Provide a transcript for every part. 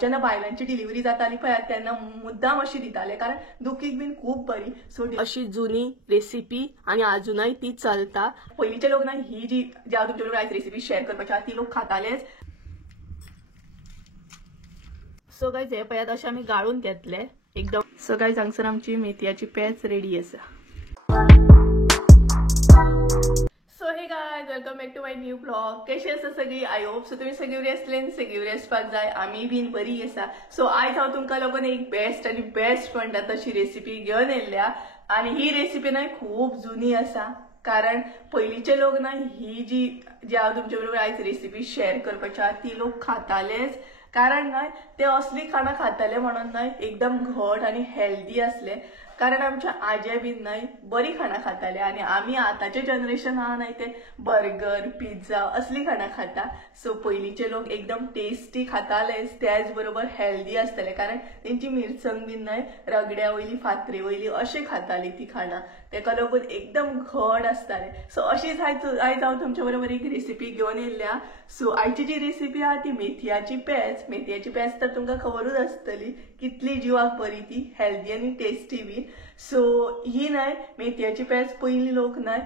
जेन्ना बायलांची डिलिव्हरी जाताली पळय तेन्ना मुद्दाम अशी दिताले कारण दुखीक बीन खूप बरी. सो अशी जुनी रेसिपी आणि अजूनही ती चलता. पयलींचे लोक ना ही जी हांव तुमचे आयज रेसिपी शेअर करपाची ती लोक खातालेच. सो गायज हे पळयात अशें आमी गाळून घेतले एकदम. सो गायज हांगसर आमची मेथयाची पेज रेडी आसा. So hey guys welcome back to my new blog. कशी आसा सगळी? आय होप सो तुम्ही सगळी बरी आसले आनी सगळी बरी आसपाक जाय. आमी बीन बरी आसा. सो आयज हांव तुमकां लागून एक बेस्ट आनी बेस्ट म्हणटा तशी रेसिपी घेवन येयल्या. आनी ही रेसिपी ना खूप जुनी आसा कारण पयलींचे लोक ना ही जी हांव तुमचे बरोबर आयज रेसिपी शेअर करपाची ती लोक खातालेच. कारण न्हय ते असली खाणां खाताले म्हणून न्हय एकदम घट आनी हेल्दी असले. कारण आमच्या आजे बीन न्हय बरी खाणां खाताले आनी आमी आतांचे जनरेशन आहा न्हय ते बर्गर पिझ्झा असली खाणां खाता. सो पयलींचे लोक एकदम टेस्टी खातालेच त्याच बरोबर हेल्दी आसताले कारण तेंची मिरसंग बीन न्हय रगड्या वयली फातरे वयली अशें खाताली ती खाणां. तेका लागून एकदम घट आसताले. सो अशीच आयज हांव तुमच्या बरोबर एक रेसिपी घेवन येयल्या. सो आयची जी रेसिपी आहा ती मेथयाची पेज. मेथयाची पेज तर तुमकां खबरूच आसतली कितली जिवाक बरी ती हेल्दी आनी टेस्टी बी. सो ही न्हय मेथयाची पेज पयलीं लोक न्हय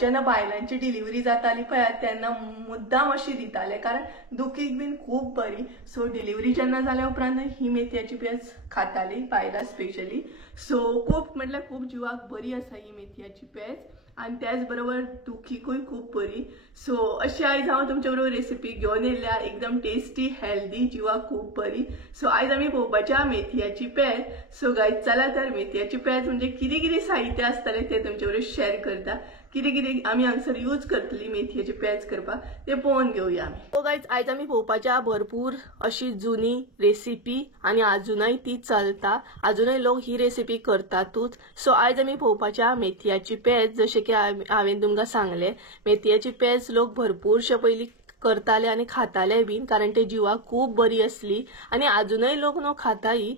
जेन्ना बायलांची डिलिव्हरी जाताली पळय तेन्ना मुद्दाम अशी दिताले कारण दुखीक बीन खूप बरी. सो डिलिव्हरी जेन्ना जाल्या उपरांत ही मेथयाची पेज खाताली बायलां स्पेशली. सो खूप म्हटल्यार खूप जिवाक बरी आसा ही मेथयाची पेज आनी त्याच बरोबर दुखीकूय खूप बरी. सो अशी आयज हांव तुमच्या बरोबर रेसिपी घेवन येयल्या एकदम टेस्टी हेल्दी जिवाक खूप बरी. सो आयज आमी पळोवपाच्या मेथयाची पेज. सो गायज चला तर मेथयाची पेज म्हणजे कितें कितें साहित्य आसतलें ते तुमचे बरोबर शेअर करता. कितें कितें आमी हांगसर यूज करतली मेथयाची पेज करपाक ते पळोवन घेवया आमी. सो गायज आयज आमी पळोवपाच्या भरपूर अशी जुनी रेसिपी आनी अजूनही ती चलता. अजूनही लोक ही रेसिपी करतातूच. सो आयज आमी पळोवपाच्या मेथयाची पेज. जशें की हांवें तुमकां सांगले मेथयाची पेज लोक भरपूरशे पयलीं करताले आनी खाताले बीन कारण ते जिवाक खूप बरी असली आनी अजूनही लोक न्हू खाता ही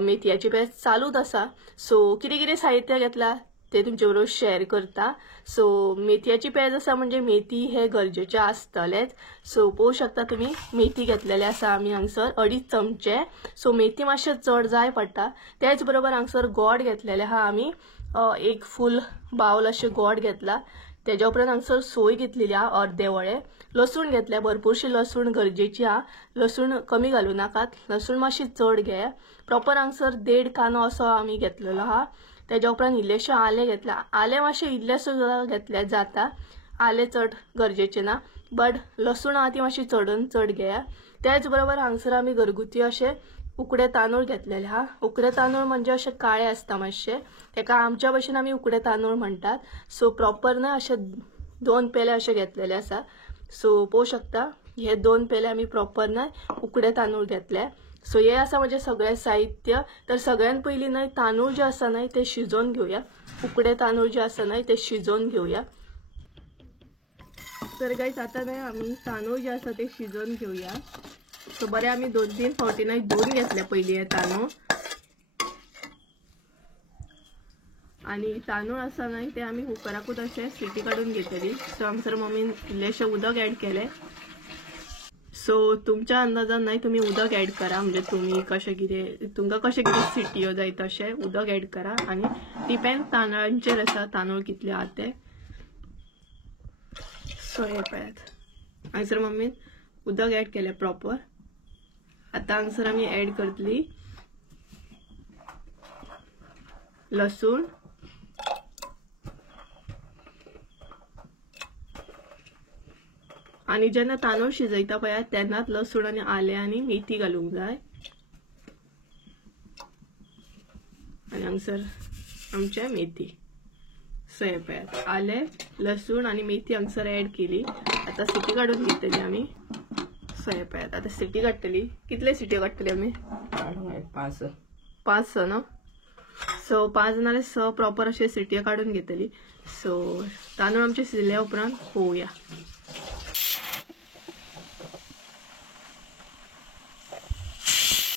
मेथयाची पेज चालूच आसा. सो कितें कितें साहित्य घेतला ते तुमचे बरोबर शेअर करता. सो मेथयाची पेज आसा म्हणजे मेथी हे गरजेचे आसतलेच. सो पळोवू शकता तुम्ही मेथी घेतलेले आसा आमी हांगसर 2.5 चमचे. सो मेथी मातशें चड जाय पडटा. त्याच बरोबर हांगसर गोड घेतलेले आहा आमी एक फूल बाउल अशें गोड घेतला. तेज्या उपरांत हांगसर सोय घेतलेली आहा अर्दे वळे. लसूण घेतले भरपूरशी लसूण गरजेची आहा. लसूण कमी घालू नाकात लसूण मातशी चड घे. प्रॉपर हांगसर 1.5 कांदो असो आमी घेतलेलो आहा. तेज्या उपरांत इल्लेशें आलें घेतला. आलें मातशें इल्लें घेतलें जाता. आलें चड गरजेचें ना बट लसूण आहा ती मातशी चडून चड घेया. त्याच बरोबर हांगसर आमी घरगुती अशें उकडे तांदूळ घेतलेले आहा. उकडे तांदूळ म्हणजे अशें काळे आसता मातशे तेका आमच्या भशेन आमी उकडे तांदूळ म्हणटात. सो प्रॉपर ना अशें 2 पेले अशें घेतलेले आसा. सो पळोवू शकता हे 2 पेले आमी प्रॉपर ना उकडे तांदूळ घेतले. सो हे आसा म्हणजे सगळें साहित्य. तर सगळ्यात पयलीं न्हय तांदूळ जे आसा न्हय ते शिजोवन घेवया. उकडे तांदूळ जे आसा न्हय ते शिजोवन घेवया. तर गायज आतां न्हय आमी तांदूळ जे आसा ते शिजोवन घेवया. सो बरें आमी 2-3 फावटी न्हय धुवन घेतले पयलीं हे तांदूळ आनी तांदूळ आसा न्हय ते आमी कुकराकूच अशें सिटी काडून घेतली. सो हांगसर मम्मीन इल्लेशें उदक ऍड केलें. सो तुमच्या अंदाजान न्हय तुमी उदक ऍड करा म्हणजे तुमी कशें कितें तुमकां कशें कितें सिटयो जाय तशें उदक ऍड करा आनी डिपेंड तांदळांचेर आसा तांदूळ कितले आहा ते. सो हे पळयात हांगसर मम्मीन उदक ऍड केलें प्रॉपर. आतां हांगसर आमी ऍड करतली लसूण आणि जेन्ना तांदूळ शिजयता पळय तेन्नाच लसूण आनी आलें आनी मेथी घालूंक जाय. आनी हांगसर आमचे मेथी. सो हे पळयात आलें लसूण आनी मेथी हांगसर ऍड केली. आतां सिटी काडून घेतली आमी. सो हे पळयात आतां सिटी काडटली. कितले सिटी काडटली आमी? 5 न्हू. सो 5 नाल्यार 6 प्रॉपर अशें सिटयो काडून घेतली. सो तांदूळ आमचे शिजल्या उपरांत पळोवया.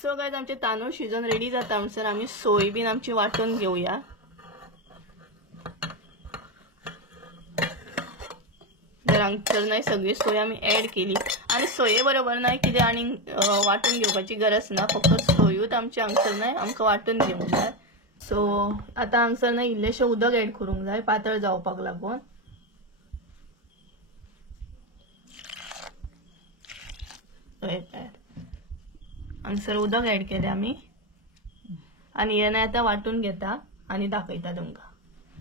सो गायज आमचे तांदूळ शिजून रेडी जाता हांगसर आमी सोय बीन आमची वाटून घेवया. हांगसर नाही सगळी सोय आम्ही ऍड केली आणि सोये बरोबर नाही कितें आनी वाटून घेवपाची गरज ना, फक्त सोयूच आमची हांगसर नाही आमकां वाटून घेवंक जाय. सो आता हांगसर नाही इल्लेशें उदक ऍड करूंक जाय पातळ जावपाक लागून. हांगसर उदक ऍड केले आमी आणि हे आता वाटून घेता आणि दाखयता तुमकां.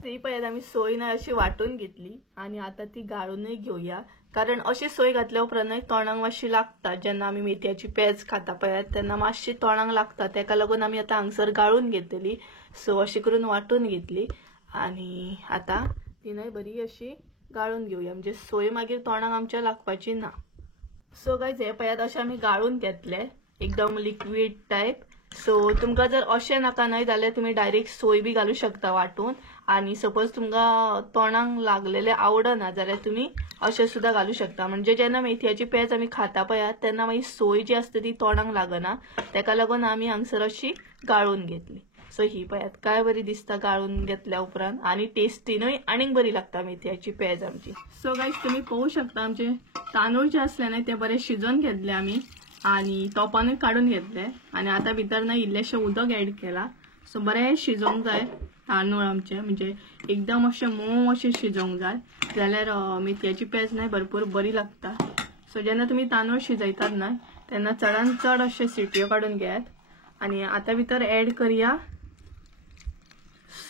ती पळयात आमी सोय ना अशी वाटून घेतली आणि आता ती गाळूनय घेऊया, कारण अशी सोय घातल्या उपरांत तोंडाक मातशी लागता. जेन्ना आमी मेथयाची पेज खाता पळयात तेन्ना मातशी तोंडाक लागता, तेका लागून आमी आता हांगसर गाळून घेतली. सो अशी करून वाटून घेतली आणि आता ती न्हय बरी अशी गाळून घेऊया, म्हणजे सोय मागीर तोंडाक आमच्या लागपाची ना. सो गायज हे पळयात अशें आमी गाळून घेतले एकदम लिक्विड टायप. सो तुमकां जर अशें नाका न्हय जाल्यार तुमी डायरेक्ट सोय बी घालूं शकता वाटून, आणि सपोज तुमकां तोंडाक लागलेले आवडना जाल्यार तुमी अशें सुद्दां घालूं शकता. म्हणजे जेन्ना मेथयाची पेज आमी खाता पळयात तेन्ना मागीर सोय जी आसता ती तोंडाक लागना, तेका लागून आमी हांगसर अशी गाळून घेतली. सो ही पळयात काय बरी दिसता गाळून घेतल्या उपरांत आणि टेस्टीनूय आनीक बरी लागता मेथयाची पेज आमची. सो गायज तुम्ही पळोवंक शकता आमचे तांदूळ जे असले न्हय ते बरे शिजोवन घेतले आमी आणि तोपानूय काढून घेतले आणि आता भितर ना इल्लेशें उदक ऍड केला. सो बरें शिजोवंक जाय तांदूळ आमचे, म्हणजे एकदम अशें मोव अशें शिजोवंक जाय जाल्यार मेथयाची पेज न्हय भरपूर बरी लागता. सो जेन्ना तुमी तांदूळ शिजयतात न्हय तेन्ना चडान चड अशे सिटयो काढून घेयात आणि आता भितर ऍड करया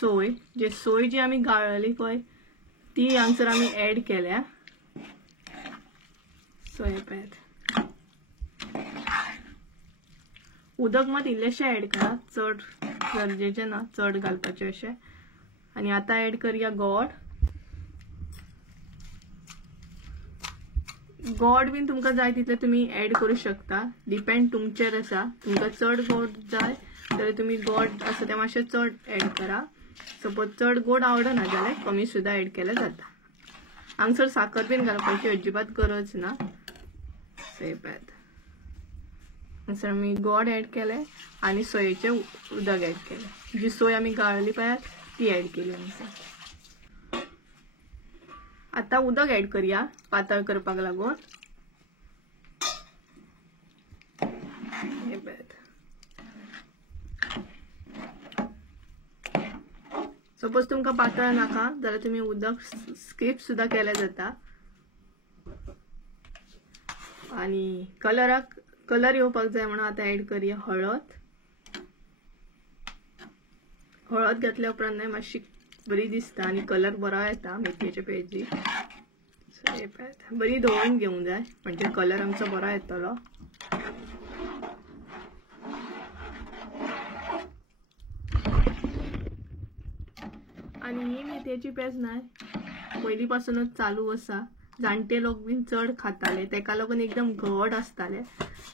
सोय. सोय जी आमी गाळली पळय ती हांगसर आमी ऍड केल्या. सो हे पळयात उदक मात इल्लेशें ऍड करा, चड गरजेचें ना चड घालपाचें अशें. आणि आता ऍड करया गोड. गोड बीन तुमकां जाय तितले तुमी ऍड करूं शकता, डिपेंड तुमचेर आसा. तुमकां चड गोड जाय जाल्यार तुमी गोड आसा तें मातशें चड ऍड करा. सपोज चड गोड आवडना जाल्यार कमी सुद्दां ऍड केल्यार जाता. हांगसर साखर बीन घालपाची अजिबात गरज ना. पळयात हांगसर आमी गोड ऍड केले आणि सोयेचें उदक ऍड केलें. जी सोय आमी गाळली पळयात ती ऍड केली हांगसर. आता उदक ऍड करया पातळ करपाक लागून. हे पळयात सपोज तुमकां पातळ नाका जाल्यार तुमी उदक स्किप सुद्दां केलें जाता. आणि कलर येवपाक जाय म्हणून आता ऍड करया हळद. हळद घातल्या उपरांत न्हय मातशी बरी दिसता आणि कलर बरो येता मेथयेच्या पेजी. सो हे पळयात बरी धुवन घेवंक जाय म्हणजे कलर आमचो बरो येतलो. आणि ही मेथयाची पेज न्हय पयली पासूनच चालू आसा. जाणटे लोक बीन चड खाताले तेका लागून एकदम घट आसताले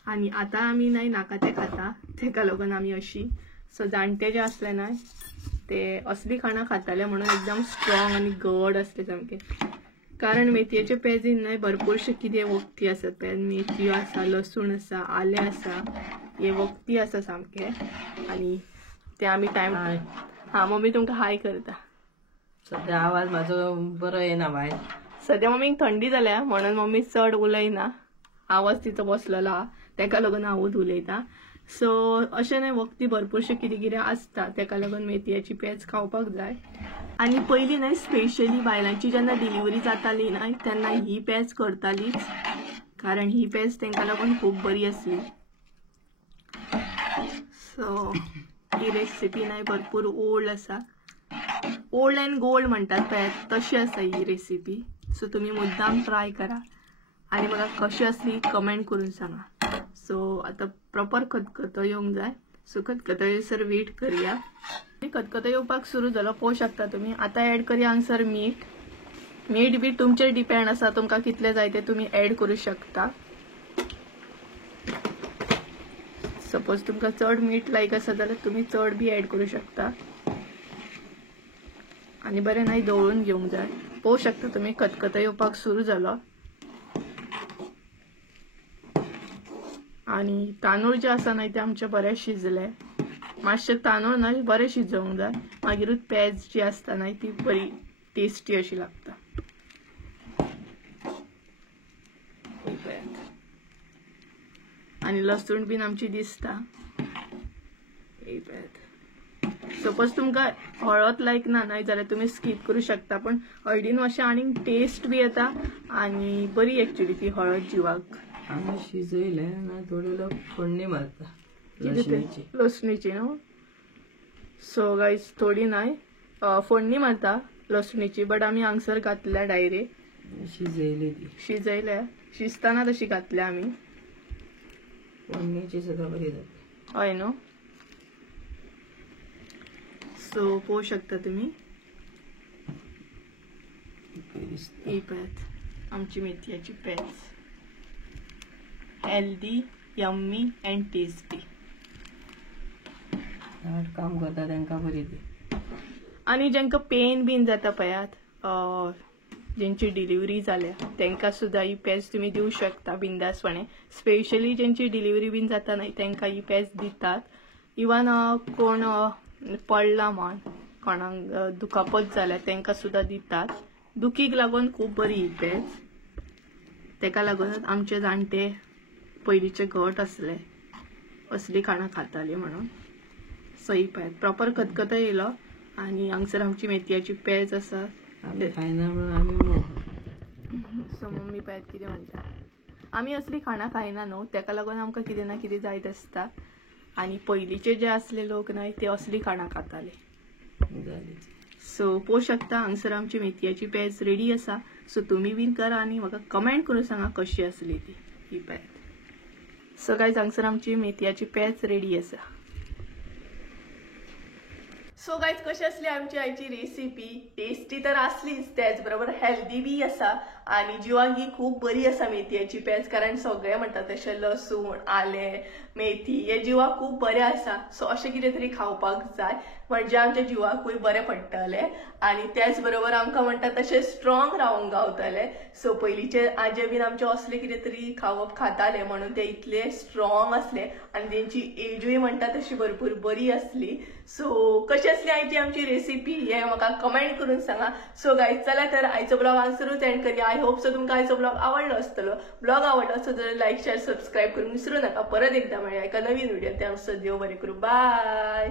आणि आता आमी न्हय नाका ते खाता तेका लागून आमी अशी. सो जाणटे जे असले न्हय ते असली खाणां खाताले म्हणून एकदम स्ट्रॉंग आणि घट असले सामके. कारण मेथयेचे पेजीन न्हय भरपूरशे कितें वखदी आसात पळय, मेथयो आसा, लसूण आसा, आले आसा, हे वखदी आसा सामके. आणि ते आमी टायम हा मम्मी तुमकां हाय करता. सध्या आवाज माझो बरो येना भायर. सध्या मम्मीक थंडी जाल्या म्हणून मम्मी चड उलयना, आवाज तिचो बसलेलो हा तेका लागून हांवूच उलयता. सो अशें न्हय वखदी भरपूरशे कितें कितें आसता तेका लागून मेथयाची पेज खावपाक जाय. आणि पयलीं न्हय स्पेशली बायलांची जेन्ना डिलिव्हरी जाताली न्हय तेन्ना ही पेज करतालीच, कारण ही पेज तेंका लागून खूब बरी आसली. सो ही रेसिपी न्हय भरपूर ओल्ड आसा, ओल्ड अँड गोल्ड म्हणटात पळयात तशी आसा ही रेसिपी. सो तुम्ही मुद्दाम ट्राय करा आणि म्हाका कशी असली कमेंट करून सांगा. सो आता प्रॉपर खतखतो येवंक जाय. सो खतखतो येयसर वेट करया. खतखतो येवपाक सुरू जालो पळोवंक शकता तुम्ही. आता ऍड करया हांगसर मीठ. मीठ बी तुमचेर डिपेंड आसा, तुमकां कितले जाय ते तुम्ही ऍड करू शकता. सपोज तुमकां चड मीठ लायक आसा जाल्यार तुम्ही चड बी ऍड करू शकता. आणि बरें न्हय दळून घेवंक जाय. पळोवंक शकता तुम्ही खतखतो येवपाक सुरू जालो. आणि तांदूळ जे आसा न्हय ते आमचे बरे शिजले. मातशे तांदूळ न्हय बरे शिजोवंक जाय, मागीरूच पेज जी आसता न्हय ती बरी टेस्टी अशी लागता. आणि लसूण बीन आमची दिसता. सपोज तुमका हळद लायक ना नाही जाल्यार तुम्ही स्कीप करू शकता, पण हळदीन मातशें आनीक टेस्ट बी येता आणि बरी एक्चुअली ती हळद जिवाक. आम्ही शिजयले ना थोडी लोक फोडणी मारता लसणीची न्हू. सो गायज थोडी नाही फोडणी मारता लसणीची, बट आम्ही हांगसर घातल्या डायरेक्ट शिजयल्या शिजताना तशी घातल्या आम्ही. फोडणीची सुद्धा बरी जाते हय न्हू. सो पोवू शकता तुम्ही ही पेज आमची मेथयाची page. Healthy, yummy and tasty. काम करता तांकां बरी ती. आणि ज्यांका पेन बीन जाता पळयात, ज्यांची डिलिव्हरी जाल्या तांकां सुद्धा ही पेज तुम्ही दिवू शकता बिंदासपणे. स्पेशली ज्यांची डिलिव्हरी बीन जाता नाही तांकां ही पेज दितात. इवन कोण पडला म्हण, कोणाक दुखापत जाल्या तांकां सुद्धा दितात. दुखीक लागून खूप बरी ही पेज. ताका लागूनच आमचे जाणटे पयलींचे घट असले असली खाणां खाताली म्हणून. सो ही पेज प्रॉपर खतखत येयलो आणि हांगसर आमची मेथयाची पेज आसा. आमी खायना म्हणून आमी सो मम्मी पेज कितें म्हणटा, आमी असली खाणां खायना न्हू, ताका लागून आमकां कितें ना कितें जायत आसता. आणि पयलींचे जे असले लोक नाही ते असली खाणां खाताले. सो पोवू शकता हांगसर आमची मेथयाची पेज रेडी आसा. सो तुम्ही बीन करा आणि म्हाका कमेंट करून सांगा कशी असली ती ही पेज. सो गायज हांगसर आमची मेथयाची पेज रेडी आसा. सो गायज कशी असली आमची आयची रेसिपी. टेस्टी तर असलीच, त्याच बरोबर हेल्दी बी आसा आणि जिवाक ही खूप बरी आसा मेथयाची पेज. कारण सगळे म्हणतात तशें लसूण, आले, मेथी हे जिवाक खूप बरें आसा. सो अशें कितें तरी खावपाक जाय म्हणजे आमच्या जिवाकूय बरें पडटलें आणि त्याच बरोबर आमकां म्हणटा तशें स्ट्रॉंग रावूंक गावतलें. सो पयलींचे आजे बीन आमचे असले कितें तरी खावप खाताले म्हणून ते इतले स्ट्रॉंग असले आणि तेंची एजूय म्हणटा तशी भरपूर बरी असली. सो कशी असली आयची आमची रेसिपी हे म्हाका कमेंट करून सांगा. सो गायज चला तर आयचो ब्लॉग हांगसरूच एंड करूया. आय होप सो तुमकां आयचो ब्लॉग आवडलो आसतलो. ब्लॉग आवडलो असो जाल्यार लायक, शेअर, सबस्क्राईब करून विसरू नका. परत एकदा मेळया एका नवीन व्हिडिओ. त्या देव बरें करूं. बाय.